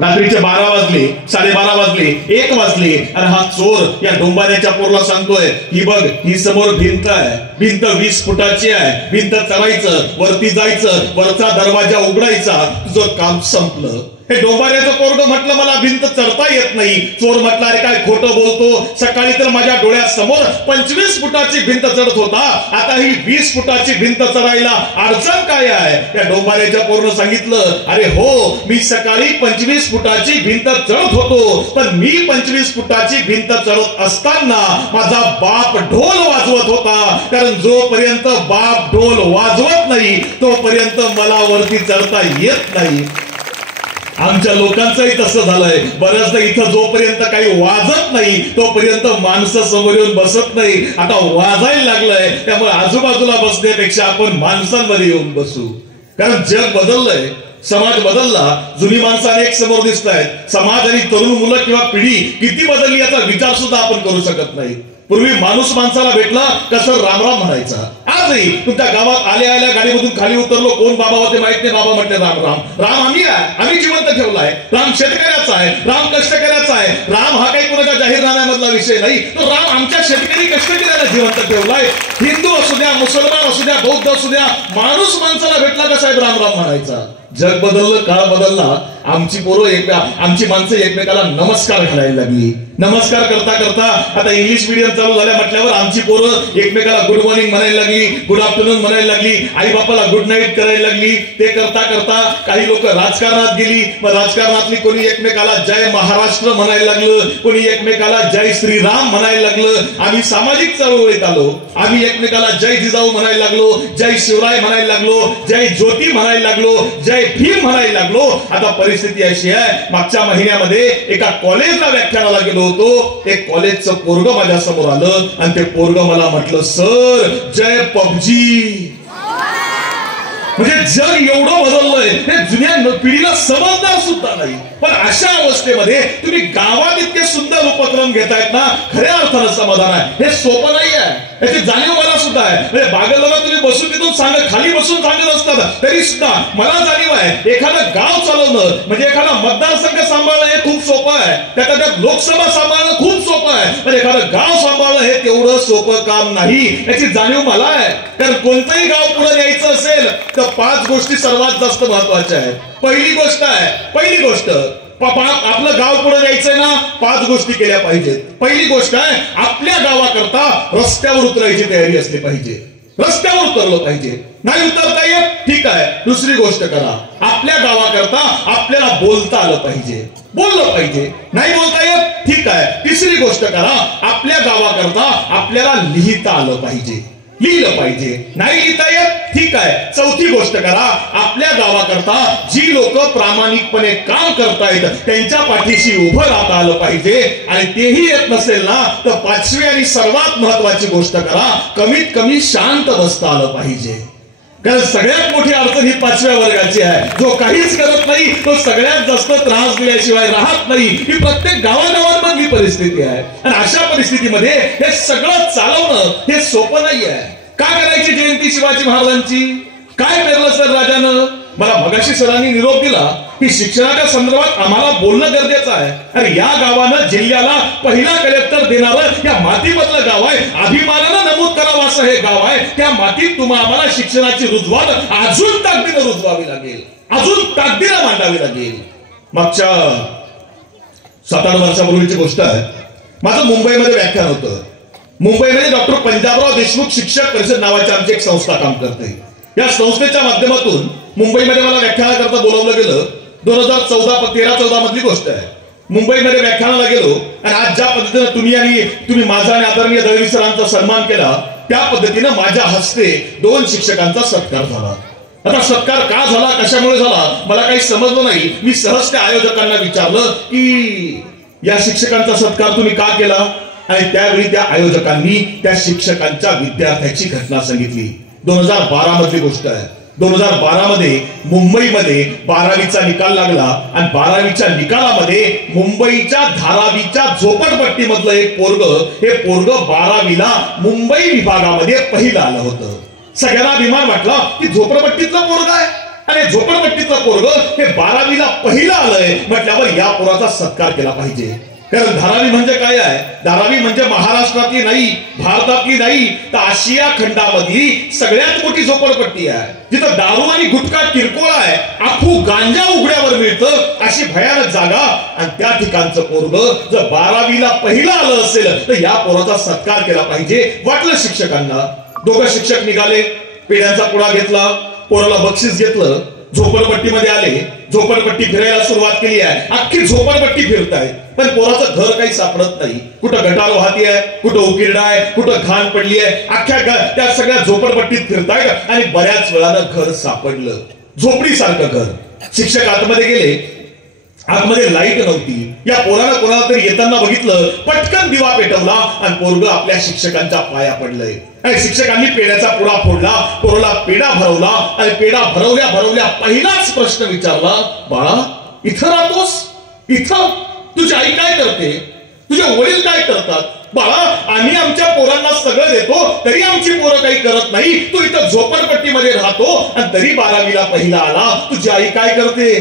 रात्रीचे 12 वाजले, 12:30 वाजले, 1 वाजले आणि हा चोर या डोंबाऱ्याच्या पोरला सांगतोय, ही बघ, ही समोर भिंत आहे, भिंत 20 फुटाची आहे, भिंत चढायचं, वरती जायचं, वरचा दरवाजा उघडायचा, तुझं काम संपलं. हे डोंबाऱ्याचं पोरगं म्हटलं, मला भिंत चढता येत नाही. चोर म्हटलं, अरे काय खोटं बोलतो, सकाळी तर माझ्या डोळ्यासमोर 25 फुटाची भिंत चढत होता, आता ही 20 फुटाची भिंत चढायला अडचण काय आहे? या डोंबाऱ्याच्या पोरनं सांगितलं, अरे हो, मी सकाळी 25 फुटाची भिंत चढत होतो, पण मी 25 फुटाची भिंत चढत असताना माझा बाप ढोल वाजवत होता, कारण जोपर्यंत बाप ढोल वाजवत नाही तोपर्यंत मला वरती चढता येत नाही. आमच्या लोकांचंही तसं झालंय. बऱ्याचदा इथं जोपर्यंत काही वाजत नाही तोपर्यंत माणसं समोर येऊन बसत नाही. आता वाजायला लागलंय, त्यामुळे आजूबाजूला बसण्यापेक्षा आपण माणसांमध्ये येऊन बसू, कारण जग बदललंय, समाज बदलला, जुनी माणसं अनेक समोर दिसत आहेत. समाज आणि तरुण मुलं किंवा पिढी किती बदलली याचा विचार सुद्धा आपण करू शकत नाही. पूर्वी माणूस माणसाला भेटला कसं रामराम म्हणायचा. आजही तुमच्या गावात आल्या आल्या गाडीमधून खाली उतरलो, कोण बाबा होते माहित नाही, बाबा म्हटले राम राम. राम आम्ही जिवंत ठेवलाय. राम शेतकऱ्याचा आहे, राम कष्टकऱ्याचा आहे. राम हा काही कोणाच्या जाहीरनाम्यामधला विषय नाही, तो राम आमच्या शेतकरी कष्टकऱ्याला जिवंत ठेवलाय. हिंदू असू द्या, मुसलमान असू द्या, बौद्ध असू द्या, माणूस माणसाला भेटला का साहेब राम राम म्हणायचा. जग बदललं, काळ बदलला. आमची पोरं आमची माणसं एकमेकाला नमस्कार घालायला लागली. नमस्कार करता करता आता इंग्लिश मीडियम चालू झाल्या म्हटल्यावर आमची पोरं एकमेकाला गुड मॉर्निंग म्हणायला लागली, गुड आफ्टरनून म्हणायला लागली, आई बापाला गुड नाईट करायला लागली. ते करता करता काही लोक राजकारणात गेली. मग राजकारणातली कोणी एकमेकाला जय महाराष्ट्र म्हणायला लागलं, कोणी एकमेकाला जय श्रीराम म्हणायला लागलं. आम्ही सामाजिक चळवळीत आलो, आम्ही एकमेकाला जय जिजाऊ म्हणायला लागलो, जय शिवराय म्हणायला लागलो, जय ज्योती म्हणायला लागलो, जय भीम म्हणायला लागलो. आता परिस्थिती अशी आहे, मागच्या महिन्यामध्ये एका कॉलेजला व्याख्यानाला गेलो होतो. एक कॉलेजचं पोरगं माझ्या समोर आलं आणि ते पोरगं मला म्हटलं, सर जय पबजी. म्हणजे जग एवढं बदललंय, हे जुन्या पिढीला समजणार सुद्धा नाही. पण अशा अवस्थेमध्ये तुम्ही गावात इतके सुंदर उपक्रम घेतायत ना, खऱ्या अर्थानं समाधान आहे. हे सोपं नाही आहे, याची जाणीव मला सुद्धा आहे. म्हणजे बागलला तुम्ही बसून तिथून खाली बसून सांगत असतात तरी सुद्धा मला जाणीव आहे, एखादं गाव चालवणं म्हणजे एखादा मतदारसंघ सांभाळणं हे खूप सोपं आहे, त्यात लोकसभा सांभाळणं खूप सोपं आहे, पण एखादं गाव सांभाळणं हे तेवढं सोपं काम नाही, याची जाणीव मला आहे. कारण कोणतंही गाव पुढे न्यायचं असेल तर 5 गोष्टी सर्वात जास्त महत्वाच्या आहेत. पहिली गोष्ट आपलं गाव पुढे न्यायचंय ना, 5 गोष्टी केल्या पाहिजेत. पहिली गोष्ट आहे, आपल्या गावाकरता रस्त्यावर उतरायची तयारी असली पाहिजे. रस्त्यावर उतरलं पाहिजे. नाही उतरता येत, ठीक आहे, दुसरी गोष्ट करा, आपल्या गावाकरता आपल्याला बोलता आलं पाहिजे, बोललं पाहिजे. नाही बोलता येत, ठीक आहे, तिसरी गोष्ट करा, आपल्या गावाकरता आपल्याला लिहिता आलं पाहिजे, लिहिलं पाहिजे. नाही लिहिता येत, ठीक आहे, चौथी गोष्ट करा, आपल्या गावाकरता जी लोक प्रामाणिकपणे काम करतायत त्यांच्या पाठीशी उभं राहता आलं पाहिजे. आणि तेही येत नसेल ना तर 5वी आणि सर्वात महत्वाची गोष्ट करा, कमीत कमी शांत बसता आलं पाहिजे. कारण सगळ्यात मोठी अडचण ही 5व्या वर्गाची आहे. जो काहीच करत नाही तो सगळ्यात जास्त त्रास दिल्याशिवाय राहत नाही. ही प्रत्येक गावागावांमधली परिस्थिती आहे. आणि अशा परिस्थितीमध्ये हे सगळं चालवणं हे सोपं नाही आहे. का करायची जयंती शिवाजी महाराजांची? काय पेरलं सर राजानं? मला मगाशी सरांनी निरोप दिला की शिक्षणाच्या संदर्भात आम्हाला बोलणं गरजेचं आहे. अरे या गावानं जिल्ह्याला पहिला कलेक्टर देणारं या मातीमधलं गाव आहे. अभिमानानं नमूद करावं असं हे गाव आहे. त्या मातीत आम्हाला शिक्षणाची रुजवात अजून ताकदीनं रुजवावी लागेल, अजून ताकदीनं मांडावी लागेल. मागच्या 7-8 वर्षापूर्वीची गोष्ट आहे. माझं मुंबईमध्ये व्याख्यान होतं. मुंबईमध्ये डॉक्टर पंजाबराव देशमुख शिक्षक परिषद नावाची आमची एक संस्था काम करते. या संस्थेच्या माध्यमातून मुंबईमध्ये मला व्याख्यानाकरता बोलावलं गेलं. 2013-14 मधली गोष्ट आहे. मुंबईमध्ये व्याख्यानाला गेलो आणि आज ज्या पद्धतीनं तुम्ही माझा आणि आदरणीय दळवी सरांचा सन्मान केला त्या पद्धतीनं माझ्या हस्ते 2 शिक्षकांचा सत्कार झाला. आता सत्कार का झाला, कशामुळे झाला मला काही समजलं नाही. मी सहज त्या आयोजकांना विचारलं की या शिक्षकांचा सत्कार तुम्ही का केला? आणि त्यावेळी त्या आयोजकांनी त्या शिक्षकांच्या विद्यार्थ्याची घटना सांगितली. 2012 मधली गोष्ट आहे. 2012 मध्ये मुंबईमध्ये 12वीचा निकाल लागला आणि 12वीच्या निकालामध्ये मुंबईच्या धारावीच्या झोपडपट्टीमधलं एक पोरगं, हे पोरगं 12वीला मुंबई विभागामध्ये पहिलं आलं होतं. सगळ्यांना अभिमान वाटला की झोपडपट्टीतलं पोरगं आहे. आणि झोपडपट्टीचं पोरग हे 12वीला पहिलं आलंय म्हटल्यावर या पोराचा सत्कार केला पाहिजे. कारण धारावी म्हणजे काय आहे? धारावी म्हणजे महाराष्ट्रातली नाही, भारतातली नाही, तर आशिया खंडामधली सगळ्यात मोठी झोपडपट्टी आहे, जिथं दारू आणि गुटखा किरकोळ आहे, अफू गांजा उघड्यावर मिळतं, अशी भयानक जागा. आणि त्या ठिकाणचं पोरग जर 12वीला पहिलं आलं असेल तर या पोराचा सत्कार केला पाहिजे. वाटलं शिक्षकांना. दोघं शिक्षक निघाले, पेढ्यांचा पुडा घेतला, पोराला बक्षीस घेतलं, झोपडपट्टीमध्ये आले, झोपडपट्टी फिरायला सुरुवात केली आहे. अख्खी झोपडपट्टी फिरताय, पण पोराचं घर काही सापडत नाही. कुठं गटार वाहती आहे, कुठं उकिरडा आहे, कुठं घाण पडली आहे. अख्ख्या त्या सगळ्या झोपडपट्टीत फिरताय आणि बऱ्याच वेळानं घर सापडलं, झोपडीसारखं घर. शिक्षक आतमध्ये गेले, आतमध्ये लाईट नव्हती. या पोरानं कोणाला तरी येताना बघितलं, पटकन दिवा पेटवला आणि पोरग आपल्या शिक्षकांच्या पाया पडलंय. आणि शिक्षकांनी पेढ्याचा पुडा फोडला, पोराला पेढा भरवला आणि पेढा भरवल्या भरवल्या पहिलाच प्रश्न विचारला, बाळा इथं राहतोस? इथं तुझी आई काय करते? तुझे वडील काय करतात? बाळा आम्ही आमच्या पोरांना सगळं देतो तरी आमची पोरं काही करत नाही. तू इथं झोपडपट्टीमध्ये राहतो आणि तरी 12वीला पहिला आला. तुझी आई काय करते?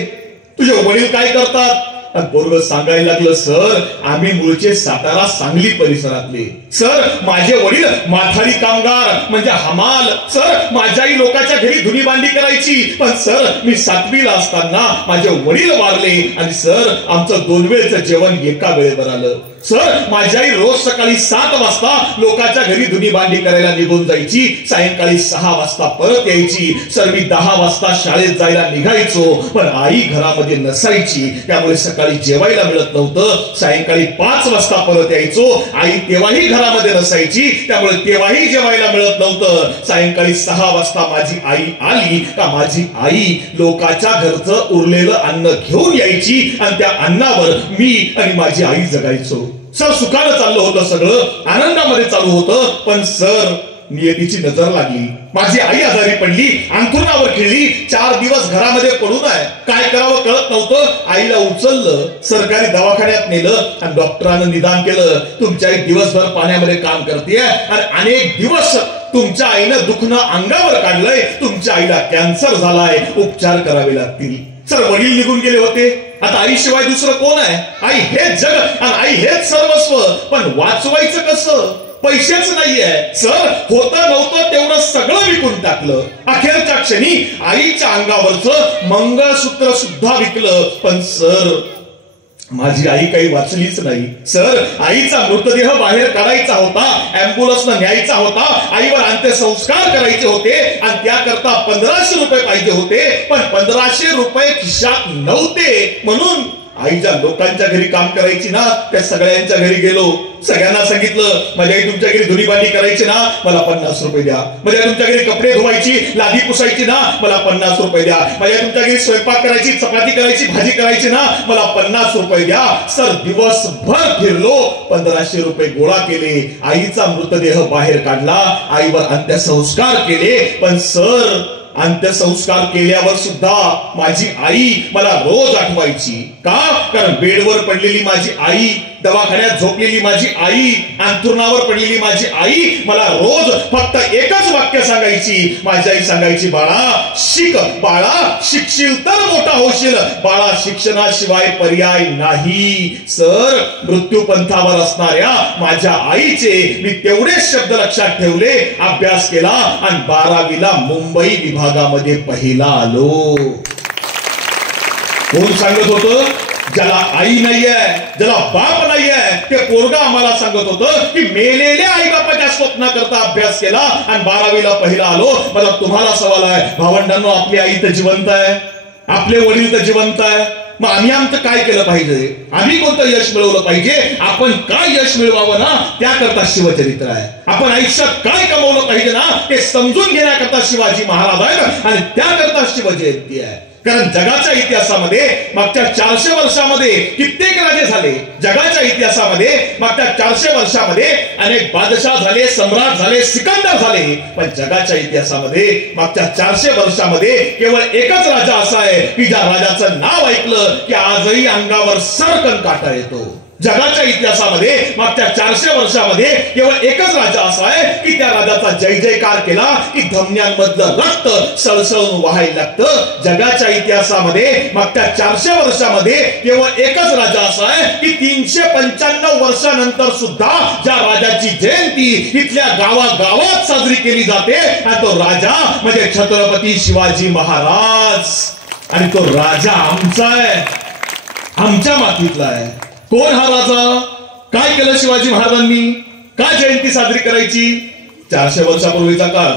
तुझे वडील काय करतात? आणि पोरग सांगायला लागलं, सर आम्ही मूळचे सातारा सांगली परिसरातले. सर माझे वडील माथाडी कामगार म्हणजे हमाल. सर माझी आई लोकांच्या घरी धुनी भांडी करायची, पण सर मी 7वीला असताना माझे वडील वारले आणि सर आमचं 2 वेळचं जेवण एका वेळेवर आलं. सर माझी आई रोज सकाळी 7 वाजता लोकांच्या घरी धुनी भांडी करायला निघून जायची, सायंकाळी 6 वाजता परत यायची. सर मी 10 वाजता शाळेत जायला निघायचो, पण आई घरामध्ये नसायची, त्यामुळे सकाळी जेवायला मिळत नव्हतं. सायंकाळी 5 वाजता परत यायचो, आई तेव्हाही घरामध्ये नसायची, त्यामुळे तेव्हाही जेवायला मिळत नव्हतं. सायंकाळी 6 वाजता माझी आई आली का माझी आई लोकांच्या घरचं उरलेलं अन्न घेऊन यायची आणि त्या अन्नावर मी आणि माझी आई जगायचो. सर सुखानं चाललं होतं, सगळं आनंदामध्ये चालू होतं, पण सर नियतीची नजर लागली. माझी आई आजारी पडली, अंथरुणावर खिळली, 4 दिवस घरामध्ये पडून आहे. काय करावं कळत नव्हतं. आईला उचललं, सरकारी दवाखान्यात नेलं आणि डॉक्टरांनी निदान केलं, तुमची आई दिवसभर पाण्यामध्ये काम करते आणि अनेक दिवस तुमच्या आईनं दुखणं अंगावर काढलंय, तुमच्या आईला कॅन्सर झालाय, उपचार करावे लागतील. सर वडील निघून गेले होते, आता आईशिवाय दुसरं कोण आहे? आई हेच जग आणि आई हेच सर्वस्व, पण वाचवायचं कसं? पैसेच नाहीये. सर होतं नव्हतं तेवढं सगळं विकून टाकलं. अखेरच्या क्षणी आईच्या अंगावरचं मंगळसूत्र सुद्धा विकलं, पण सर माझी आई काही वाचलीच नाही. सर आईचा मृतदेह बाहेर काढायचा होता, अँब्युलन्सनं न्यायचा होता, आईवर अंत्यसंस्कार करायचे होते आणि त्याकरता 1500 रुपये पाहिजे होते, पण 1500 रुपये खिशात नव्हते. म्हणून आई ज्या लोकांच्या घरी काम करायची ना त्या सगळ्यांच्या घरी गेलो. सगळ्यांना सांगितलं, माझ्या आई तुमच्या घरी धुनी भांडी करायची ना, मला 50 रुपये द्या. माझ्या तुमच्या घरी कपडे धुवायची, लादी पुसायची ना, मला 50 रुपये द्या. माझ्या तुमच्या घरी स्वयंपाक करायची, चपाती करायची, भाजी करायची ना, मला 50 रुपये द्या. सर दिवसभर फिरलो, 1500 रुपये गोळा केले, आईचा मृतदेह बाहेर काढला, आईवर अंत्यसंस्कार केले. पण सर अंत्यसंस्कार केल्यावर सुद्धा माझी आई मला रोज आठवायची. का? कारण बेडवर पडलेली माझी आई, दवाखान्यात झोपलेली माझी आई, अंथरुणावर पडलेली माझी आई मला रोज फक्त एकच वाक्य सांगायची. माझी आई सांगायची, बाळा शिक, बाळा शिकशील तर मोठा होशील, बाळा शिक्षणाशिवाय पर्याय नाही. सर मृत्यूपंथावर असणाऱ्या माझ्या आईचे मी तेवढेच शब्द लक्षात ठेवले, अभ्यास केला आणि 12वीला मुंबई विभागामध्ये पहिला आलो. कोण सांगत होतं? ज्याला आई नाहीये, ज्याला बाप नाहीये, ते पोरगा आम्हाला सांगत होतं की मेलेल्या आई बापाच्या स्वप्नाकरता अभ्यास केला आणि 12वीला पहिला आलो. मला तुम्हाला सवाल आहे, भावंडांनो, आपली आई तर जिवंत आहे, आपले वडील तर जिवंत आहे, मग आम्ही आमचं काय केलं पाहिजे? आम्ही कोणतं यश मिळवलं पाहिजे? आपण काय यश मिळवावं ना त्याकरता शिवचरित्र आहे. आपण आयुष्यात काय कमवलं पाहिजे ना ते समजून घेण्याकरता शिवाजी महाराज आहेत आणि त्याकरता शिवजयंती आहे. कारण जगाच्या इतिहासामध्ये मागच्या 400 वर्षामध्ये कित्येक राजे झाले. जगाच्या इतिहासामध्ये मागच्या 400 वर्षामध्ये अनेक बादशाह झाले, सम्राट झाले, सिकंदर झाले, पण जगाच्या इतिहासामध्ये मागच्या 400 वर्षामध्ये केवळ एकच राजा असा आहे की ज्या राजाचं नाव ऐकलं की आजही अंगावर सरकन काटा येतो. जगाच्या इतिहासामध्ये मागच्या 400 वर्षामध्ये केवळ एकच राजा असा आहे की त्या राजाचा जय जयकार केला की धमन्यांमधलं रक्त सळसळून वाहायला लागतं. जगाच्या इतिहासामध्ये मागच्या 400 वर्षामध्ये केवळ एकच राजा असा आहे की 395 वर्षानंतर सुद्धा ज्या राजाची जयंती इथल्या गावागावात साजरी केली जाते आणि तो राजा म्हणजे छत्रपती शिवाजी महाराज. आणि तो राजा आमचा आहे, आमच्या मातीतला आहे. कोण हा राजा? काय केलं शिवाजी महाराजांनी? काय जयंती साजरी करायची? 400 वर्षापूर्वीचा काळ.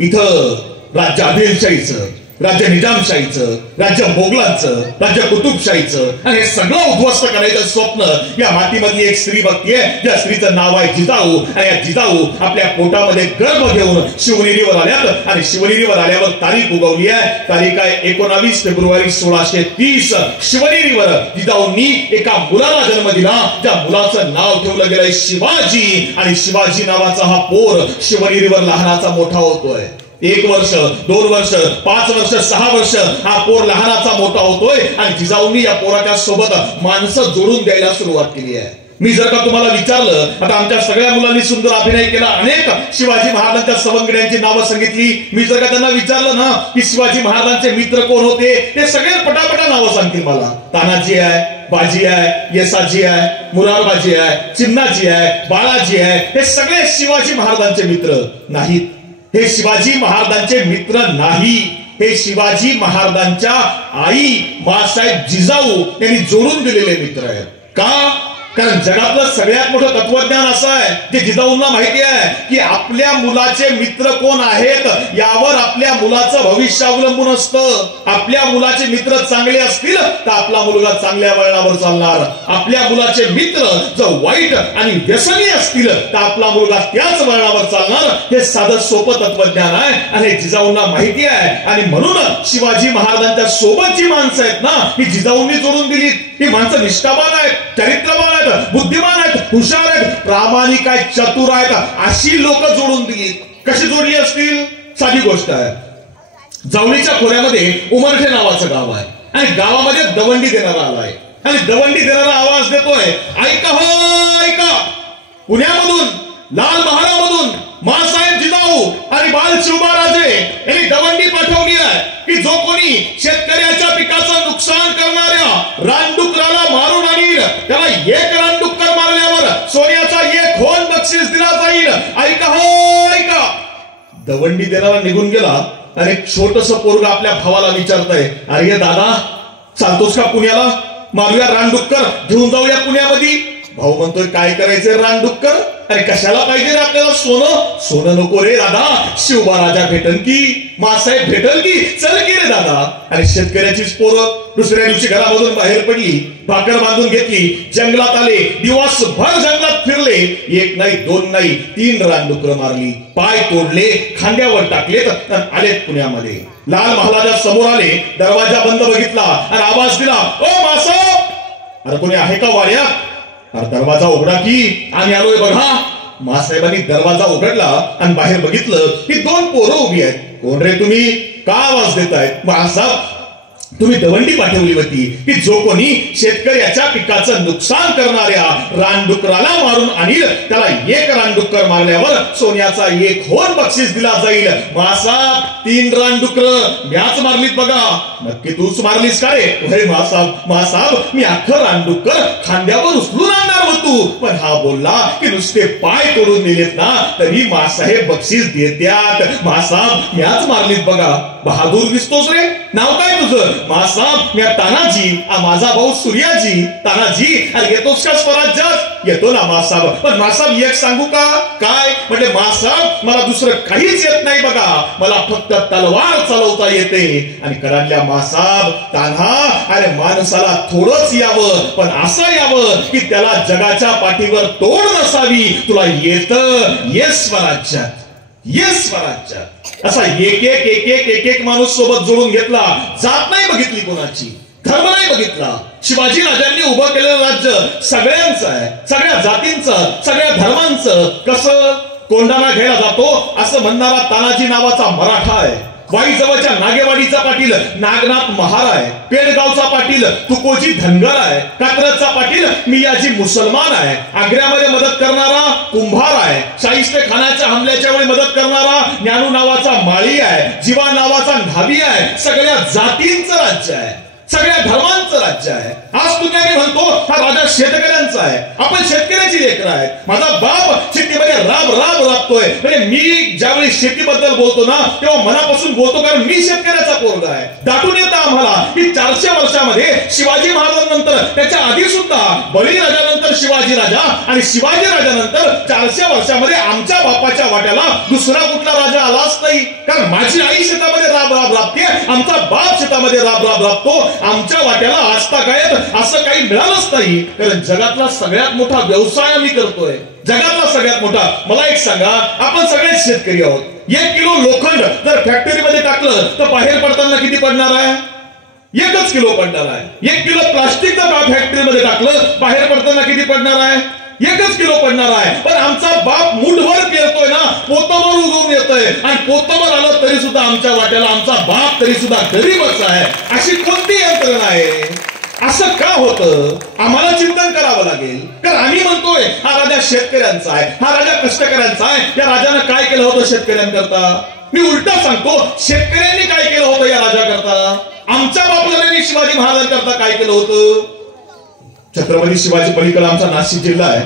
इथं राज्य आदिलशाहीचं, राज्य निजामशाहीचं, राज्य मोगलांचं, राज्य कुतुबशाहीचं आणि हे सगळं उद्ध्वस्त करायचं स्वप्न या मातीमधली एक स्त्री बघतीये, ज्या स्त्रीचं नाव आहे जिजाऊ. आणि या जिजाऊ आपल्या पोटामध्ये गर्भ घेऊन शिवनेरीवर आल्यात आणि शिवनेरीवर आल्यावर तारीख उगवली आहे. तारीख आहे 19 फेब्रुवारी 1630. शिवनेरीवर जिजाऊंनी एका मुलाला जन्म दिला, त्या मुलाचं नाव ठेवलं गेलंय शिवाजी. आणि शिवाजी नावाचा हा पोर शिवनेरीवर लहानाचा मोठा होतोय. 1 वर्ष, 2 वर्ष, 5 वर्ष, 6 वर्ष हा पोर लहानाचा मोठा होतोय आणि जिजाऊंनी या पोराच्या सोबत माणसं जोडून द्यायला सुरुवात केली आहे. मी जर का तुम्हाला विचारलं, आता आमच्या सगळ्या मुलांनी सुंदर अभिनय केला, अनेक शिवाजी महाराजांच्या सवंगड्यांची नावं सांगितली. मी जर का त्यांना विचारलं ना की शिवाजी महाराजांचे मित्र कोण होते, ते सगळे पटापटा नावं सांगतील मला. तानाजी आहे, बाजी आहे, येसाजी आहे, मुरारबाजी आहे, चिमणाजी आहे, बाळाजी आहे. हे सगळे शिवाजी महाराजांचे मित्र नाहीत. हे शिवाजी महाराजांचे मित्र नाही. हे शिवाजी महाराजांच्या आई मासाहेब जिजाऊ यांनी जोडून दिलेले मित्र आहेत. का? कारण जगातलं सगळ्यात मोठं तत्वज्ञान असं आहे जे जिजाऊंना माहिती आहे की आपल्या मुलाचे मित्र कोण आहेत यावर आपल्या मुलाचं भविष्य अवलंबून असतं. आपल्या मुलाचे मित्र चांगले असतील तर आपला मुलगा चांगल्या वळणावर चालणार. आपल्या मुलाचे मित्र जर वाईट आणि व्यसनी असतील तर आपला मुलगा त्याच वळणावर चालणार. हे साधं सोपं तत्वज्ञान आहे आणि हे जिजाऊंना माहिती आहे. आणि म्हणून शिवाजी महाराजांच्या सोबत जी माणसं आहेत ना ही जिजाऊंनी जोडून दिली. ही माणसं निष्ठावान आहेत, चरित्रवान आहेत, बुद्धिमान आहेत, हुशार आहेत, प्रामाणिक आहेत, चतुर आहेत, अशी लोक जोडून दिली. कशी जोडली असतील? साधी गोष्ट आहे. जावळीच्या खोऱ्यामध्ये उमरठे नावाचं गाव आहे आणि गावामध्ये दवंडी देणारा आलाय आणि दवंडी देणारा आवाज देतोय, ऐका हो ऐका, पुण्यामधून लाल महारामधून मासाहेब जिजाऊ आणि बाल शिवबाराजे यांनी दवंडी पाठवली आहे की जो कोणी शेतकऱ्याच्या पिकाचं नुकसान करणाऱ्या रानडुकराला मारून आणील त्याला 1 रानडुक्कर मारल्यावर सोन्याचा 1 होन बक्षीस दिला जाईल. ऐका हो ऐका. दवंडी देणारा निघून गेला आणि एक छोटस पोरग आपल्या भावाला विचारतंय, अरे दादा चालतोस का पुण्याला? मारूया रानडुक्कर, घेऊन जाऊया पुण्यामध्ये. भाऊ म्हणतोय काय करायचंय रानडुक्कर? अरे कशाला पाहिजे रे आपल्याला सोनं? सोनं नको रे दादा, शिवबा राजा भेटल की, मासाहेब भेटल की, चल की रे दादा. आणि शेतकऱ्याचीच पोरं दुसऱ्या दिवशी घरामधून बाहेर पडली, भाकर बांधून घेतली, जंगलात आले, दिवसभर जंगलात फिरले, 1 नाही 2 नाही 3 रानडुकरं मारली, पाय तोडले, खांद्यावर टाकले आणि आलेत पुण्यामध्ये. लाल महालाच्या समोर आले, दरवाजा बंद बघितला आणि आवाज दिला, ओ मासाहेब. अरे कोणी आहे का वाड्यात? अरे दरवाजा उघडा की, आम्ही आलोय बघा. मासाहेबांनी दरवाजा उघडला आणि बाहेर बघितलं की 2 पोरं उभी आहेत. कोण रे तुम्ही? का आवाज देतायत? मासाहेब तुम्ही दवंडी पाठवली होती की जो कोणी शेतकऱ्याच्या पिकाचं नुकसान करणाऱ्या रानडुकराला मारून आणील त्याला 1 रानडुक्कर मारल्यावर सोन्याचा 1 होन बक्षीस दिला जाईल. मासाहेब 3 रानडुकर म्याच मारलीत बघा. नक्की तूच मारलीस का रे? होय मासाहेब मी अख्खं रानडुक्कर खांद्यावर उचलून आणणार होतो, पण हा बोलला की नुसते पाय तोडून दिलेत ना तरी मासाहेब बक्षीस देत्यात. मासाहेब म्याच मारलीत बघा. बहादूर दिसतोस रे. नाव काय तुझं? मासाहेब मी तानाजी, माझा भाऊ सूर्याजी. तानाजी अरे येतोस का स्वराज्यात? येतो ना मासाहेब. पण मासाहेब एक सांगू का? काय? म्हणजे मासाहेब मला दुसरं काहीच येत नाही बघा, मला फक्त तलवार चालवता येते. आणि कडाडल्या मासाहेब तान्हा अरे माणसाला थोडंच यावं पण असं यावं की त्याला जगाच्या पाठीवर तोड नसावी. तुला येतं ये स्वराज्यात, ये स्वराज्यात. असा एक माणूस सोबत जोडून घेतला. जात नाही बघितली कोणाची, धर्म नाही बघितला. शिवाजी राजांनी उभं केलेलं राज्य सगळ्यांचं आहे, सगळ्या जातींचं, सगळ्या धर्मांचं. कसं? कोंढाणा घ्यायला जातो असं म्हणणारा तानाजी नावाचा मराठा आहे. वाईजवळच्या नागेवाडीचा पाटील नागनाथ महार आहे, पेडगावचा पाटील तुकोजी धनगर आहे, कात्रजचा पाटील मियाजी मुसलमान आहे, आग्र्यामध्ये मदत करणारा कुंभार आहे, शाहिस्ते खानाच्या हमल्याच्या वेळी मदत करणारा ज्ञानू नावाचा माळी आहे, जीवा नावाचा न्हावी आहे. सगळ्या जातींचं राज्य आहे, सगळ्या धर्मांचं राज्य आहे. आज तुम्ही आम्ही म्हणतो हा राजा शेतकऱ्यांचा आहे, आपण शेतकऱ्याची लेकरं आहेत. माझा बाप शेतीमध्ये राबतोय. म्हणजे मी ज्यावेळी शेतीबद्दल बोलतो ना तेव्हा मनापासून बोलतो, कारण मी शेतकऱ्याचा पोरगा आहे. दाटून येतं आम्हाला की 400 वर्षामध्ये शिवाजी महाराजांनंतर, त्याच्या आधी सुद्धा बळीराजानंतर शिवाजी राजा आणि शिवाजी राजानंतर 400 वर्षामध्ये आमच्या बापाच्या वाट्याला दुसरा कुठला राजा आलाच नाही. कारण माझी आई शेतामध्ये राबते, आमचा बाप शेतामध्ये राबतो. आमच्या वाट्याला आजतागायत असं काही मिळालंच नाही. कारण जगातला सगळ्यात मोठा व्यवसाय आम्ही करतोय, जगातला सगळ्यात मोठा. मला एक सांगा, आपण सगळे शेतकरी आहोत. 1 किलो लोखंड जर फॅक्टरीमध्ये टाकलं तर बाहेर पडताना किती पडणार आहे? 1च किलो पडणार आहे. 1 किलो प्लास्टिक जर फॅक्टरीमध्ये टाकलं बाहेर पडताना किती पडणार आहे? 1च किलो पडणार आहे. पण आमचा बाप मुठभर पेरतोय ना, पोतभर उगवून येतोय, आणि पोतभर आलं तरी सुद्धा आमच्या वाट्याला आमचा बाप तरी सुद्धा गरीबच आहे. अशी कोणती यंत्रणा आहे? असं का होतं? आम्हाला चिंतन करावं लागेल. कारण आम्ही म्हणतोय हा राजा शेतकऱ्यांचा आहे, हा राजा कष्टकऱ्यांचा आहे. या राजानं काय केलं होतं शेतकऱ्यांकरता? मी उलटा सांगतो, शेतकऱ्यांनी काय केलं होतं या राजाकरता? आमच्या बापूजांनी शिवाजी महाराजांकरता काय केलं होतं? छत्रपती शिवाजी पलीकडे आमचा नाशिक जिल्हा आहे.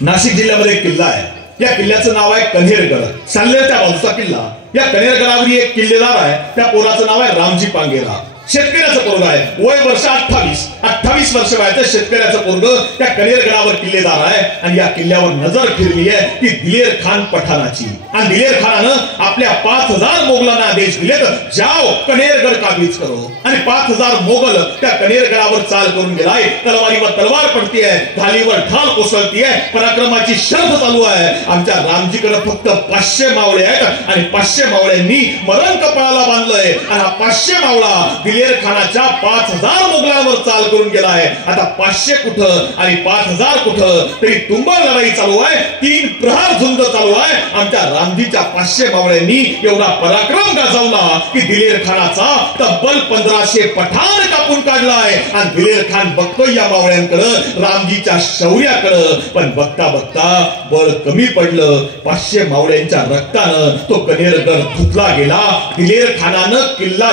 नाशिक जिल्ह्यामध्ये एक किल्ला आहे. या किल्ल्याचं नाव आहे कन्हेरगड, साल्हेरच्या बाजूचा किल्ला. या कन्हेरगडावर एक किल्लेदार आहे, त्या पोराचं नाव आहे रामजी पांगेरा. शेतकऱ्याचं पोरग आहे, वय वर्ष 28 वर्ष वयाचं शेतकऱ्याचं पोरग त्या कन्हेरगडावर किल्लेदार आहे. आणि या किल्ल्यावर नजर फिरली आहे ती दिलेर खान पठाणाची. आणि दिलेर खानानं आपल्या 5000 मोगलांना आदेश दिले तर जाओ कन्हेरगड काबीज करो. आणि 5000 मोगल त्या कन्हेरगडावर चाल करून गेलाय. तलवारीवर तलवार पडतीये, ढालीवर ढाल कोसळतीये, पराक्रमाची शर्थ चालू आहे. आमच्या रामजीकडे फक्त 500 मावळे आहेत आणि 500 मावळ्यांनी मरण कपाळाला बांधलंय. आणि हा 500 मावळा दिलेर खानाच्या 5000 मोगलांवर चाल करून गेलाय. आता 500 कुठं आणि 5000 कुठं, तरी तुंबळ लढाई चालू आहे. 3 प्रहार झुंज चालू आहे. आमच्या रामजीच्या 500 मावळ्यांनी एवढा पराक्रम गाजवला की दिलेर खानाचा तब्बल 1500 पठाण कापून काढलाय. आणि दिलेर खान बघतोय या मावळ्यांकडे, रामजीच्या शौर्याकडे. पण बघता बघता बळ कमी पडलं. 500 मावळ्यांच्या रक्तानं तो कन्हेरगड धुतला गेला. दिलेर खानानं किल्ला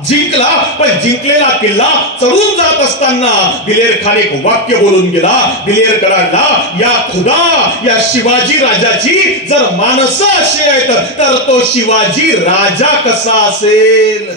जिंकला, पण जिंकलेला किल्ला चढून जात असताना दिलेर खान एक वाक्य बोलून गेला. दिलेर गडाला या खुदा, या शिवाजी राजाची जर मानसं अशी आहेत तर तो शिवाजी राजा कसा असेल?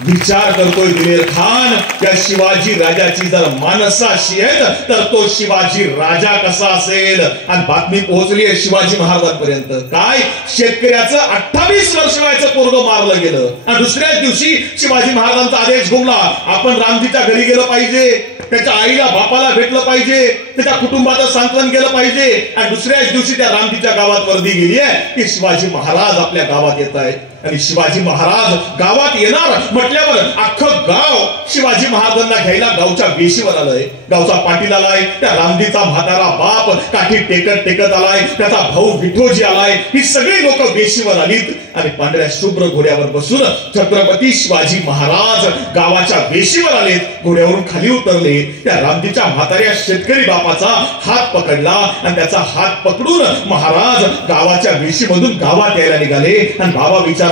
विचार करतोय दिलेर खान, या शिवाजी राजाची जर मानसं अशी आहेत तर तो शिवाजी राजा कसा असेल? आणि बातमी पोहोचली आहे शिवाजी महाराजांपर्यंत. काय? शेतकऱ्याचं 28 वर्ष वयाचं पोरगं मारलं गेलं. आणि दुसऱ्याच दिवशी शिवाजी महाराजांचा आदेश घुमला, आपण रामजीच्या घरी गेलं पाहिजे, त्याच्या आईला बापाला भेटलं पाहिजे, त्याच्या कुटुंबाचं सांत्वन केलं पाहिजे. आणि दुसऱ्याच दिवशी त्या रामजीच्या गावात वर्दी गेली आहे की शिवाजी महाराज आपल्या गावात येत आहेत. आणि शिवाजी महाराज गावात येणार म्हटल्यावर अख्खं गाव शिवाजी महाराजांना घ्यायला गावच्या वेशीवर आलंय. गावचा पाटील आलाय, त्या रामजीचा म्हातारा बाप काठी टेकत आलाय, त्याचा भाऊ विठोजी आलाय. ही सगळी लोक वेशीवर आलीत. आणि पांढऱ्या शुभ्र घोड्यावर बसून छत्रपती शिवाजी महाराज गावाच्या वेशीवर आलेत. घोड्यावरून खाली उतरले. त्या रामजीच्या म्हाताऱ्या शेतकरी बापाचा हात पकडला आणि त्याचा हात पकडून महाराज गावाच्या वेशीमधून गावात यायला निघाले. आणि बाबा विचारतायत,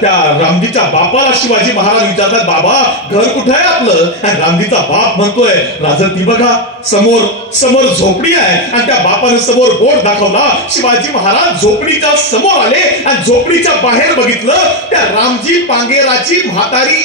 त्या रामजीच्या बापाला शिवाजी महाराज विचारतात, बाबा घर कुठे आहे आपलं? आणि रामजीचा बाप म्हणतोय, राजन ती बघा समोर झोपडी आहे. आणि त्या बापाने समोर बोट दाखवला. शिवाजी महाराज झोपडीच्या समोर आले आणि झोपडीच्या बाहेर बघितलं, त्या रामजी पांगेराची म्हातारी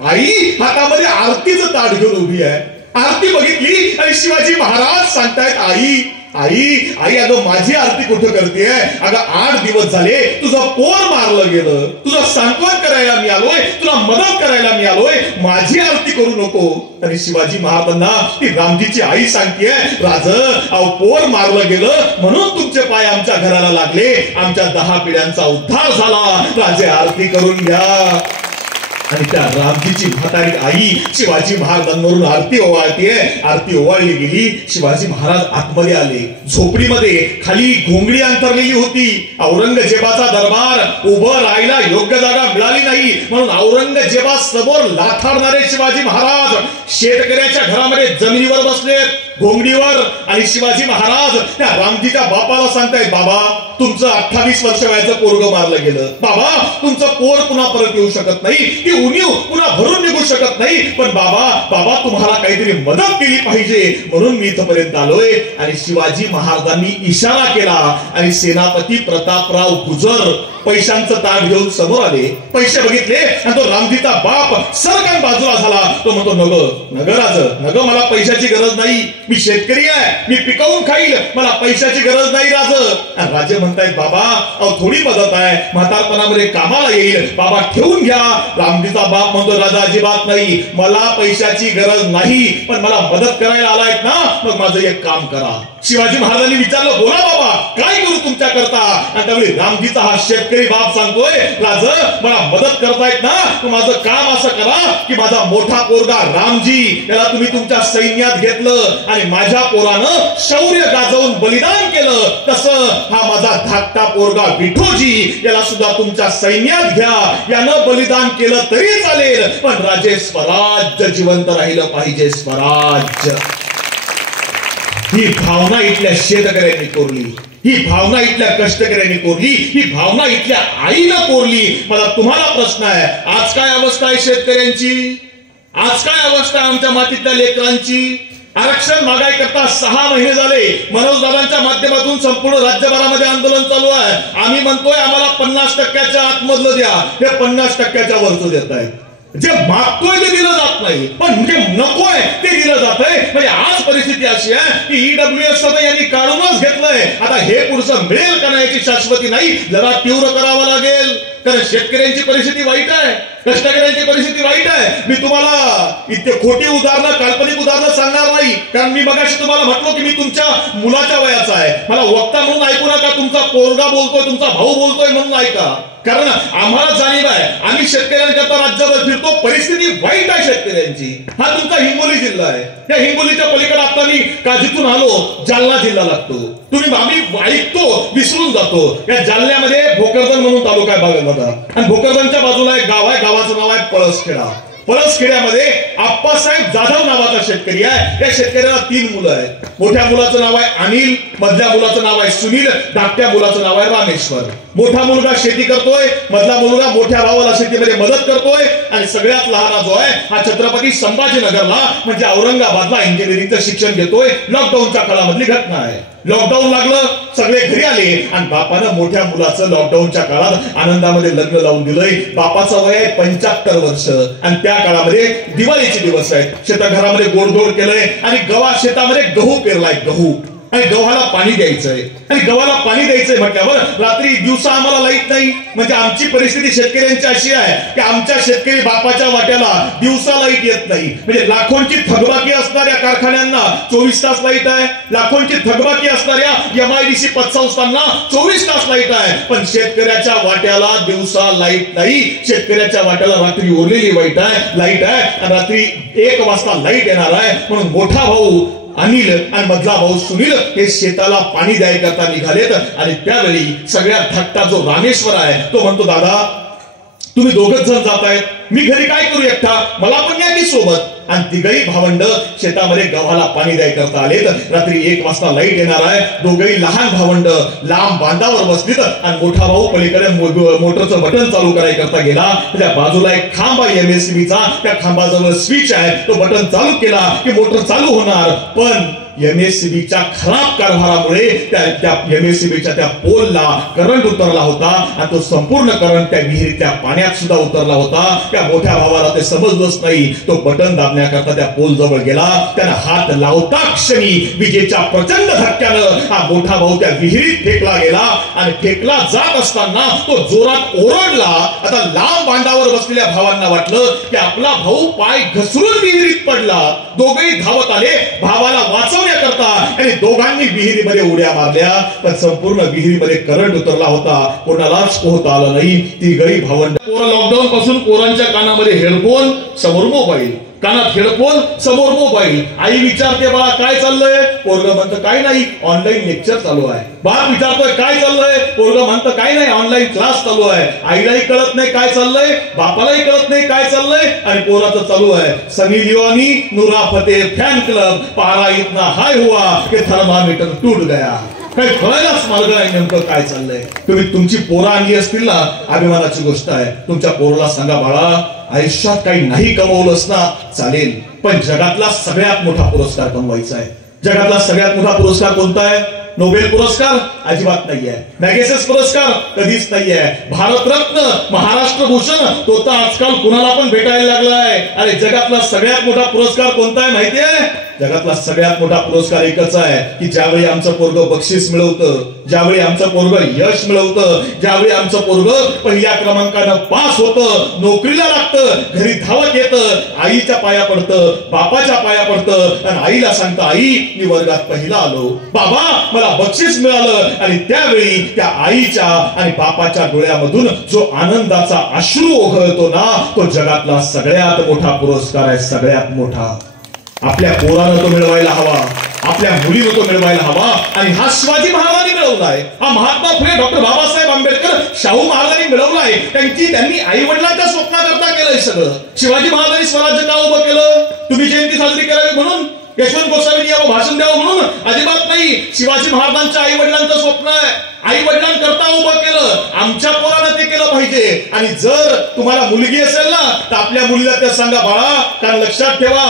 आई हातामध्ये आरतीचं ताट घेऊन उभी आहे. आरती बघितली आणि शिवाजी महाराज सांगतायत, आई अगं माझी आरती कुठं करतेय? अगं 8 दिवस झाले तुझं पोर मारलं गेलं, तुझं सांत्वन करायला मी आलोय, तुला मदत करायला मी आलोय, माझी आरती करू नको. आणि शिवाजी महाराजांना ती रामजीची आई सांगतेय, अहो पोर मारलं गेलं म्हणून तुमचे पाय आमच्या घराला लागले, आमच्या 10 पिढ्यांचा उद्धार झाला, राजे आरती करून घ्या. आणि त्या रामजीची म्हातारी आई शिवाजी महाराजांवरून आरती ओवाळतीये. आरती ओवाळली गेली. शिवाजी महाराज आतमध्ये आले. झोपडीमध्ये खाली घोंगडी अंतरलेली होती. औरंगजेबाचा दरबार उभं राहायला योग्य जागा मिळाली नाही म्हणून औरंगजेबा समोर लाथाडणारे शिवाजी महाराज शेतकऱ्याच्या घरामध्ये जमिनीवर बसलेत घोंगडीवर. आणि शिवाजी महाराज त्या रामजीच्या बापाला सांगतायत, बाबा तुमचं 28 वर्ष वयाचं पोरग मारलं गेलं. बाबा तुमचं पोर पुन्हा परत येऊ शकत नाही. ती उणीव पुन्हा भरून निघू शकत नाही. पण बाबा तुम्हाला काहीतरी मदत केली पाहिजे म्हणून मी इथपर्यंत आलोय. आणि शिवाजी महाराजांनी इशारा केला आणि सेनापती प्रतापराव गुजर पैशांचं ताट घेऊन समोर आले. पैसे बघितले आणि तो रामजीचा बाप सरकन बाजूला झाला. तो म्हणतो, नग राज नग, मला पैशाची गरज नाही. मी शेतकरी आहे. मी पिकवून खाईल. मला पैशाची गरज नाही राज. राजे म्हणतायत, बाबा अहो थोडी मदत आहे. म्हातारपणामध्ये कामाला येईल. बाबा ठेवून घ्या. रामजीचा बाप म्हणतो, राजा अजिबात नाही. मला पैशाची गरज नाही. पण मला मदत करायला आलायत ना, मग माझं एक काम करा. शिवाजी महाराजांनी विचारलं, बोला बाबा काय करू तुमच्या करता. आणि त्यावेळी रामजीचा हा शेतकरी बाप सांगतोय, राज मला मदत करतायत ना, माझं काम असं करा की माझा मोठा पोरगा रामजी त्याला तुम्ही तुमच्या सैन्यात घेतलं आणि माझ्या पोरानं शौर्य गाजवून बलिदान केलं. तसं हा माझा धाकटा पोरगा विठोजी याला सुद्धा तुमच्या सैन्यात घ्या. यानं बलिदान केलं तरी चालेल, पण राजे स्वराज्य जिवंत राहिलं पाहिजे. स्वराज्य ही भावना इथल्या शेतकऱ्यांनी कोरली. ही भावना इथल्या कष्टकऱ्यांनी कोरली. ही भावना इथल्या आईनं कोरली. मला तुम्हाला प्रश्न आहे, आज काय अवस्था आहे शेतकऱ्यांची? आज काय अवस्था आहे आमच्या मातीतल्या लेकरांची? आरक्षण मागाय करता 6 महिने झाले. मनोज दादांच्या माध्यमातून संपूर्ण राज्यभरामध्ये आंदोलन चालू आहे. आम्ही म्हणतोय आम्हाला 50% आतमधलं द्या. हे 50% वरचं देत आहे. जे मागतोय ते दिलं जात नाही, पण जे नकोय ते दिलं जात आहे. म्हणजे आज परिस्थिती अशी आहे की ईडब्ल्यूएस यांनी काढूनच घेतलंय. आता हे पुढचं मिळेल का नाही याची शाश्वती नाही. जरा तीव्र करावं लागेल. कारण शेतकऱ्यांची परिस्थिती वाईट आहे. कष्टकऱ्यांची परिस्थिती वाईट आहे. मी तुम्हाला इतके खोटी उदाहरणं काल्पनिक उदाहरणं सांगणार नाही. कारण मी मगाशी तुम्हाला म्हटलो की मी तुमच्या मुलाच्या वयाचा आहे. मला वक्ता म्हणून ऐकू नका. तुमचा पोरगा बोलतोय, तुमचा भाऊ बोलतोय म्हणून ऐका. कारण आम्हाला जाणीव आहे. आम्ही शेतकऱ्यांकरता राज्यभर फिरतो. परिस्थिती वाईट आहे शेतकऱ्यांची. हा तुमचा हिंगोली जिल्हा आहे. त्या हिंगोलीच्या पलीकडे आता मी काजीतून आलो, जालना जिल्हा लागतो. तुम्ही आम्ही ऐकतो विसरून जातो. या जालन्यामध्ये भोकरदन म्हणून तालुका आहे बागलमध्ये. आणि भोकरदनच्या बाजूला एक गाव आहे. गावाचं नाव आहे पळसखेडा. पळसखेड्यामध्ये आप्पासाहेब जाधव नावाचा शेतकरी आहे. या शेतकऱ्याला 3 मुलं आहेत. मोठ्या मुलाचं नाव आहे अनिल, मधल्या मुलाचं नाव आहे सुनील, धाकट्या मुलाचं नाव आहे रामेश्वर. मोठा मुलगा शेती करतोय, मधला मुलगा मोठ्या भावाला शेतीमध्ये मदत करतोय आणि सगळ्यात लहान जो आहे हा छत्रपती संभाजीनगरला म्हणजे औरंगाबादला इंजिनिअरिंगचं शिक्षण घेतोय. लॉकडाऊनच्या काळामधली घटना आहे. लॉकडाऊन लागलं, सगळे घरी आले आणि बापानं मोठ्या मुलाचं लॉकडाऊनच्या काळात आनंदामध्ये लग्न लावून दिलंय. बापाचं वय आहे 75 वर्ष आणि त्या काळामध्ये दिवाळीचे दिवस आहेत. शेताघरामध्ये गोडधोड केलंय आणि शेतामध्ये गहू पेरलाय. गहू आणि गव्हाला पाणी द्यायचंय. आणि गव्हाला पाणी द्यायचंय म्हटल्यावर रात्री दिवसा आम्हाला लाईट नाही. म्हणजे आमची परिस्थिती शेतकऱ्यांची अशी आहे की आमच्या शेतकरी बापाच्या वाट्याला दिवसा लाईट येत नाही. म्हणजे लाखोंची थकबाकी असणाऱ्या कारखान्यांना 24 तास लाईट आहे. लाखोंची थकबाकी असणाऱ्या MIDC पतसंस्थांना 24 तास लाईट आहे. पण शेतकऱ्याच्या वाट्याला दिवसा लाईट नाही. शेतकऱ्याच्या वाट्याला रात्री उरलेली लाईट आहे आणि रात्री 1 वाजता लाईट येणार आहे. म्हणून मोठा भाऊ अनिल आणि मधला भाऊ सुनील हे शेताला पाणी द्यायकरता निघालेत. आणि त्यावेळी सगळ्यात धाकटा जो रामेश्वर आहे तो म्हणतो, दादा तुम्ही दोघच जण जातायत, मी घरी काय करू एकटा, मला पण या की सोबत. आणि तिघही भावंड शेतामध्ये गव्हाला पाणी द्यायकरता आलेत. रात्री 1 वाजता लाईट येणार आहे. दोघही लहान भावंड लांब बांधावर बसलीत आणि मोठा भाऊ पलीकडे मोटरचं बटन चालू करायकरता गेला. त्या बाजूला एक खांब आहे MSCBचा. त्या खांबाजवळ स्विच आहे. तो बटन चालू केला की मोटर चालू होणार. पण MSCBच्या खराब कारभारामुळे त्या MSCBच्या त्या पोलला करंट उतरला होता आणि तो संपूर्ण करंट त्या विहिरीच्या पाण्यात सुद्धा उतरला होता. त्या मोठ्या भावाला ते समजलंच नाही. तो बटन दाबण्याकरता त्या पोल जवळ गेला. त्यानं हात लावता क्षणी विजेच्या प्रचंड धक्क्यानं हा मोठा भाऊ त्या विहिरीत फेकला गेला. आणि फेकला जात असताना तो जोरात ओरडला. आता लांब बांधावर बसलेल्या भावांना वाटलं की आपला भाऊ पाय घसरून विहिरीत पडला. दोघेही धावत आले. भावाला वाचवण्यासाठी वाचवण्याकरता आणि दोघांनी विहिरीमध्ये उड्या मारल्या, पण संपूर्ण विहिरीमध्ये करंट उतरला होता, कोणालाच पोहता आलं नाही. ती गरीब भावंड. लॉकडाऊन पासून पोरांच्या कानामध्ये हेडफोन, समोर मोबाईल, कानात हेडफोन, समोर मोबाईल. आई विचारते बाळा काय चाललंय, पोरग म्हणतं काय नाही, ऑनलाईन लेक्चर चालू आहे. बाप विचारतोय काय चाललंय, पोरग म्हणतं काय नाही, ऑनलाईन क्लास चालू आहे. आईलाही कळत नाही काय चाललंय, बापालाही कळत नाही काय चाललंय, आणि पोराचं चालू आहे सनी लिओनी नूरा फतेह फॅन क्लब, पारा इतना हाय हुआ कि थर्मामीटर टूट गया. काही कळायलाच मार्ग नाही नेमकं काय चाललंय. तुम्ही तुमची पोरं आणली असतील ना, अभिमानाची गोष्ट आहे. तुमच्या पोराला सांगा बाळा आयुष्यात काही नाही कमवलंस ना चालेल, पण जगातला सगळ्यात मोठा पुरस्कार कमवायचा आहे. जगातला सगळ्यात मोठा पुरस्कार कोणता आहे? नोबेल पुरस्कार अजिबात नाहीये, मॅगसेस पुरस्कार कधीच नाहीये, भारतरत्न, महाराष्ट्र भूषण तो तर आजकाल कुणाला पण भेटायला लागलाय. अरे जगातला सगळ्यात मोठा पुरस्कार कोणता आहे माहितीये? जगातला सगळ्यात मोठा पुरस्कार एकच आहे की ज्यावेळी आमचं पोरग बक्षीस मिळवतं, ज्यावेळी आमचं पोरग यश मिळवतं, ज्यावेळी आमचं पोरग पहिल्या क्रमांकानं पास होतं, नोकरीला लागतं, घरी धावत येतं, आईच्या पाया पडतं, बापाच्या पाया पडतं आणि आईला सांगतं आई मी वर्गात पहिला आलो, बाबा मला बक्षीस मिळालं. आणि त्यावेळी त्या आईच्या आणि बापाच्या डोळ्यामधून जो आनंदाचा अश्रू ओघळतो ना, तो जगातला सगळ्यात मोठा पुरस्कार आहे, सगळ्यात मोठा. आपल्या पोरानं तो मिळवायला हवा, आपल्या मुलीनं तो मिळवायला हवा. आणि हा शिवाजी महाराजांनी मिळवलाय, हा महात्मा फुले, डॉक्टर बाबासाहेब आंबेडकर, शाहू महाराजांनी मिळवलाय. त्यांनी आई वडिलांच्या स्वप्नाकरता केलंय सगळं. शिवाजी महाराजांनी स्वराज्य का उभं केलं? तुम्ही जयंती साजरी करावी म्हणून, यशवंत गोसावींनी यावं भाषण द्यावं म्हणून? अजिबात नाही. शिवाजी महाराजांच्या आई वडिलांचं स्वप्न आहे, आई वडिलांकरता उभं केलं. आमच्या पोरानं ते केलं पाहिजे. आणि जर तुम्हाला मुलगी असेल ना, तर आपल्या मुलीला ते सांगा बाळा, कारण लक्षात ठेवा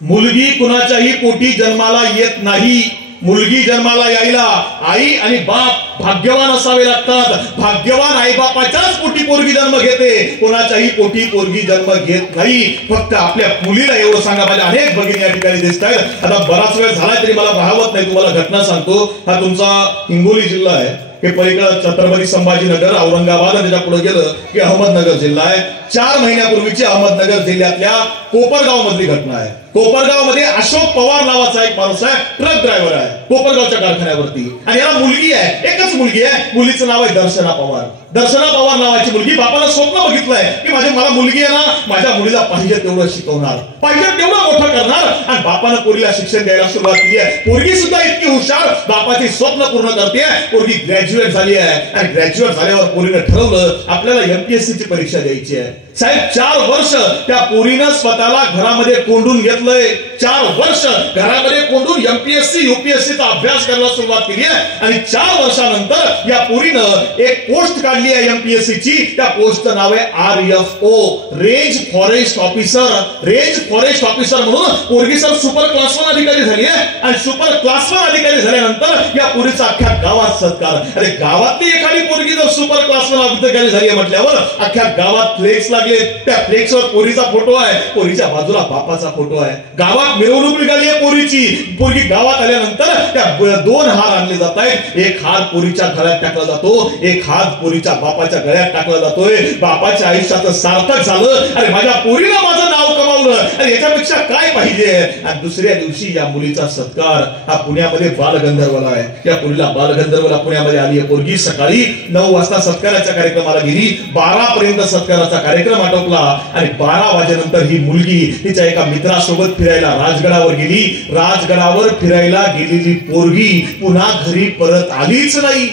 मुलगी कुणाच्याही पोटी जन्माला येत नाही. मुलगी जन्माला यायला आई आणि बाप भाग्यवान असावे लागतात. भाग्यवान आई बापाच्याच पोटी पोरगी जन्म घेते, कोणाच्याही पोटी पोरगी जन्म घेत नाही. फक्त आपल्या मुलीला एवढं सांगा. माझ्या अनेक भगिनी या ठिकाणी दिसत आहेत. आता बराच वेळ झाला तरी मला राहवत नाही तुम्हाला घटना सांगतो. हा तुमचा हिंगोली जिल्हा आहे, हे पलीकडे छत्रपती संभाजीनगर, औरंगाबाद, आणि त्याच्या पुढे गेलं की अहमदनगर जिल्हा आहे. 4 महिन्यापूर्वीची अहमदनगर जिल्ह्यातल्या कोपरगाव मधली घटना आहे. कोपरगाव मध्ये अशोक पवार नावाचा एक माणूस आहे, ट्रक ड्रायव्हर आहे कोपरगावच्या कारखान्यावरती, आणि याला मुलगी आहे, एकच मुलगी आहे. मुलीचं नाव आहे दर्शना पवार. दर्शना पवार नावाची मुलगी. बापाला स्वप्न बघितलंय की मला मुलगी आहे ना, माझ्या मुलीला पाहिजे तेवढं शिकवणार, पाहिजे तेवढं मोठं करणार. आणि बापानं पोरीला शिक्षण द्यायला सुरुवात केली आहे. पोरगी सुद्धा इतकी हुशार, बापाची स्वप्न पूर्ण करते. पोरगी ग्रॅज्युएट झाली आहे, आणि ग्रॅज्युएट झाल्यावर पोरीनं ठरवलं आपल्याला एमपीएससी ची परीक्षा द्यायची आहे. साहेब 4 वर्ष त्या पोरीनं स्वतःला घरामध्ये कोंडून घेतलंय. 4 वर्ष घरामध्ये कोंडून एमपीएससी यूपीएससीचा अभ्यास करायला सुरुवात केली आहे. आणि 4 वर्षानंतर या पोरीनं एक पोस्ट काढली आहे एमपीएससी ची. त्या पोस्टचं नाव आहे RFO, range forest officer. Range forest officer म्हणून पोरगी सर सुपर क्लास 1 अधिकारी झाली आहे. आणि सुपर क्लास 1 अधिकारी झाल्यानंतर या पोरीचा अख्ख्या गावात सत्कार. अरे गावातली एखादी पोरगी जर सुपर क्लास 1 अधिकारी झाली आहे म्हटल्यावर अख्ख्या गावात फ्लेक्स लागले. त्या फ्लेक्सवर पोरीचा फोटो आहे, पोरीच्या बाजूला बापाचा फोटो आहे. गावात मिरवणूक निघाली आहे पोरीची. पोरगी गावात आल्यानंतर त्या 2 हार आणले जात आहेत. एक हार पोरीच्या गळ्यात टाकला जातो, एक हार पोरीच्या बापाच्या गळ्यात टाकला जातोय. बापाच्या आयुष्याचं सार्थक झालं. अरे माझ्या पोरीला माझं नाव कमावलं, अरे याच्यापेक्षा काय पाहिजे. आणि दुसऱ्या दिवशी या मुलीचा सत्कार हा पुण्यामध्ये बालगंधर्वला आहे. या पोरीला बालगंधर्वला पुण्यामध्ये आली आहे पोरगी. सकाळी 9 वाजता सत्काराच्या कार्यक्रमाला गेली. 12 पर्यंत सत्काराचा कार्यक्रम आटोपला. आणि 12 वाजेनंतर ही मुलगी तिच्या एका मित्रासोबत फिरायला राजगडावर गेली. राजगडावर फिरायला गेलेली पोरगी पुन्हा घरी परत आलीच नाही.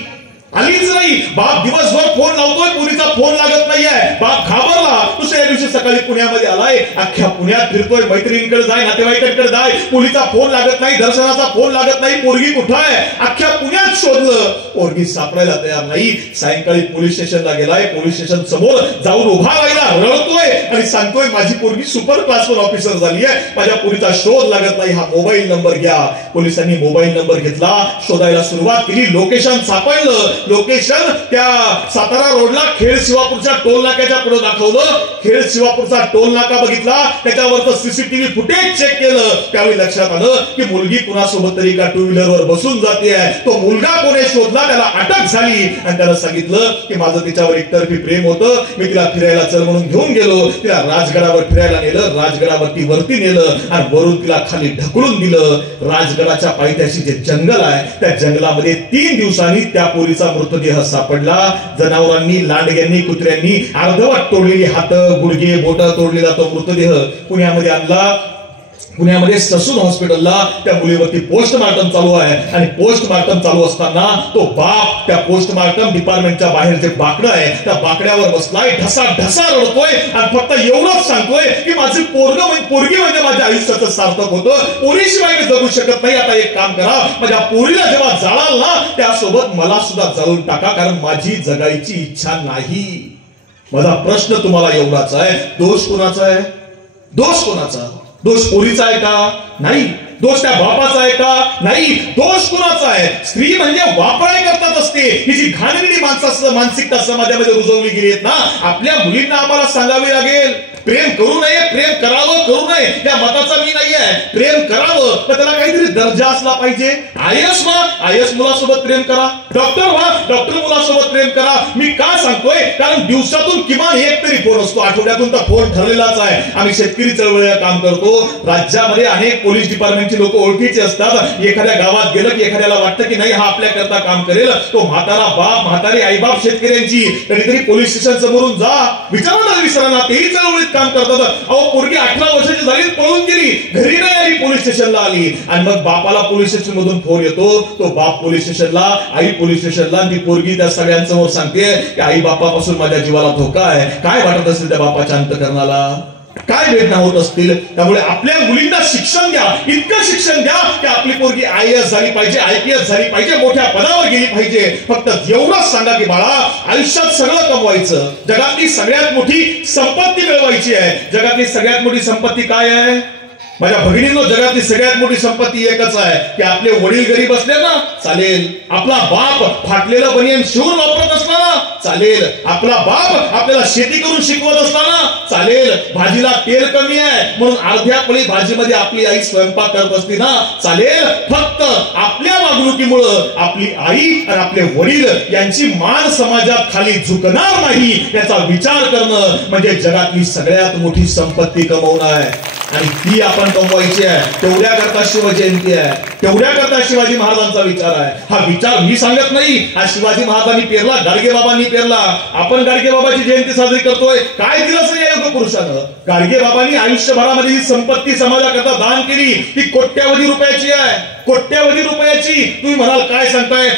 बाप दिवसभर फोन लावतोय, पोरीचा फोन लागत नाहीये. बाप घाबरला. दुसऱ्या दिवशी सकाळी पुण्यामध्ये आलाय. अख्ख्या पुण्यात फिरतोय, मैत्रिणींकडे जाय, नातेवाईकांकडे जाय, पोरीचा फोन लागत नाही, दर्शनाचा फोन लागत नाही. पोरगी कुठं आहे? अख्ख्या पुण्यात शोधलं, पोरगी सापडायला तयार नाही. सायंकाळी पोलीस स्टेशनला गेलाय. पोलीस स्टेशन समोर जाऊन उभा राहिला, रडतोय आणि सांगतोय माझी पोरगी सुपर क्लास 1 ऑफिसर झाली आहे, माझ्या पोरीचा शोध लागत नाही, हा मोबाईल नंबर घ्या. पोलिसांनी मोबाईल नंबर घेतला, शोधायला सुरुवात केली. लोकेशन सापडलं. लोकेशन त्या सातारा रोडला खेड शिवापूरच्या टोल नाक्याच्या पुढे दाखवलं. खेड शिवापूरचा टोल नाका बघितला, त्याच्यावरचं सीसीटीव्ही फुटेज चेक केलं. त्यावेळी लक्षात आलं की मुलगी कुणासोबत तरी एका टू व्हीलरवर बसून जाते. तो मुलगा कोणी शोधला, त्याला अटक झाली आणि त्याला सांगितलं की माझं तिच्यावर एकतर्फी प्रेम होतं, मी तिला फिरायला चल म्हणून घेऊन गेलो. तिला राजगडावर फिरायला नेलं, राजगडावरती वरती नेलं आणि वरून तिला खाली ढकलून दिलं. राजगडाच्या पायथ्याशी जे जंगल आहे त्या जंगलामध्ये 3 दिवसांनी त्या पोरीचा मृतदेह सापडला. जनावरांनी, लांडग्यांनी, कुत्र्यांनी अर्धवट तोडलेली हात, गुडघे, बोट तोडलेला तो मृतदेह पुण्यामध्ये आणला. पुण्यामध्ये ससून हॉस्पिटलला त्या मुलीवरती पोस्टमार्टम चालू आहे आणि पोस्टमार्टम चालू असताना तो बाप त्या पोस्टमार्टम डिपार्टमेंटच्या बाहेर जे बाकडं आहे त्या बाकड्यावर बसलाय, ढसा ढसा रडतोय आणि फक्त एवढंच सांगतोय की माझी पोरगी म्हणजे माझ्या आयुष्याचं सार्थक होतं, पोरीशिवाय मी जगू शकत नाही. आता एक काम करा, माझ्या पोरीला जेव्हा जाळाल ना त्यासोबत मला सुद्धा जाळून टाका, कारण माझी जगायची इच्छा नाही. माझा प्रश्न तुम्हाला एवढाच आहे, दोष कोणाचा आहे? दोष कोणाचा? दोष पोरीचा आहे का? नाही. दोष त्या बापाचा आहे का? नाही. दोष कुणाचा आहे? स्त्री म्हणजे वापराय करतात असते. ही जी घाणेरडी मानसिकता समाजामध्ये रुजवली गेली आहे ना, आपल्या मुलींना आम्हाला सांगावी लागेल प्रेम करू नये, प्रेम करावं, करू नये या मताचा मी नाही आहे. प्रेम करावं तर त्याला काहीतरी दर्जा असला पाहिजे. आयएस व्हा, आयएस मुलासोबत प्रेम करा. डॉक्टर व्हा, डॉक्टर मुलासोबत प्रेम करा. मी का सांगतोय? कारण दिवसातून किमान एक तरी फोन असतो, आठवड्यातून तर फोन ठरलेलाच आहे. आम्ही शेतकरी चळवळीला काम करतो. राज्यामध्ये अनेक पोलीस डिपार्टमेंटची लोक ओळखीचे असतात. एखाद्या गावात गेलं की एखाद्याला वाटतं की नाही हा आपल्या करता काम करेल, तो म्हातारा बाप, म्हातारी आईबाप शेतकऱ्यांची कधीतरी पोलीस स्टेशन समोरून जा, विचारणार विसरांना, तेही चळवळीत काम करतात. अहो पोरगी 18 वर्षाची झाली, पळून गेली, घरी नाही आली, पोलीस स्टेशनला आली आणि मग बापाला पोलीस स्टेशन मधून फोन येतो. तो बाप पोलीस स्टेशनला, आई पोलीस स्टेशनला, ती पोरगी त्या सगळ्यांसमोर सांगते की आई बापापासून माझ्या जीवाला धोका आहे. काय वाटत असेल त्या बापाच्या अंतःकरणाला? काय वेदना होत असतील? त्यामुळे आपल्या मुलींना शिक्षण द्या, इतकं शिक्षण द्या की आपली पोरगी आयएएस झाली पाहिजे, आयपीएस झाली पाहिजे, मोठ्या पदावर गेली पाहिजे. फक्त एवढंच सांगा की बाळा आयुष्यात सगळं कमवायचं, जगातली सगळ्यात मोठी संपत्ती मिळवायची आहे. जगातली सगळ्यात मोठी संपत्ती काय आहे? माझ्या भगिनींनो, जगातली सगळ्यात मोठी संपत्ती एकच आहे की आपले वडील गरीब असले ना चालेल, आपला बाप फाटलेलं बनियन शिवून वापरत असला ना चालेल, आपला बाप आपल्याला शेती करून शिकवत असला ना चालेल, भाजीला तेल कमी आहे म्हणून अर्ध्या पळी भाजीमध्ये आपली आई स्वयंपाक करत असती ना चालेल. फक्त आपल्या वागणुकीमुळं आपली आई आणि आपले वडील यांची मान समाजात खाली झुकणार नाही याचा विचार करणं म्हणजे जगातली सगळ्यात मोठी संपत्ती कमवणं आहे आणि ती आपण कमवायची आहे. तेवढ्या करता शिवजयंती आहे, तेवढ्या करता शिवाजी महाराजांचा विचार आहे. हा विचार मी सांगत नाही, हा शिवाजी महाराजांनी पेरला, गाडगे बाबांनी पेरला. आपण गाडगे बाबाची जयंती साजरी करतोय. काय दिलं असं या युग पुरुषानं? गाडगे बाबांनी आयुष्यभरामध्ये ही संपत्ती समाजाकरता दान केली, ती कोट्यावधी रुपयाची आहे, कोट्यावधी रुपयाची. तुम्ही म्हणाल काय सांगताय?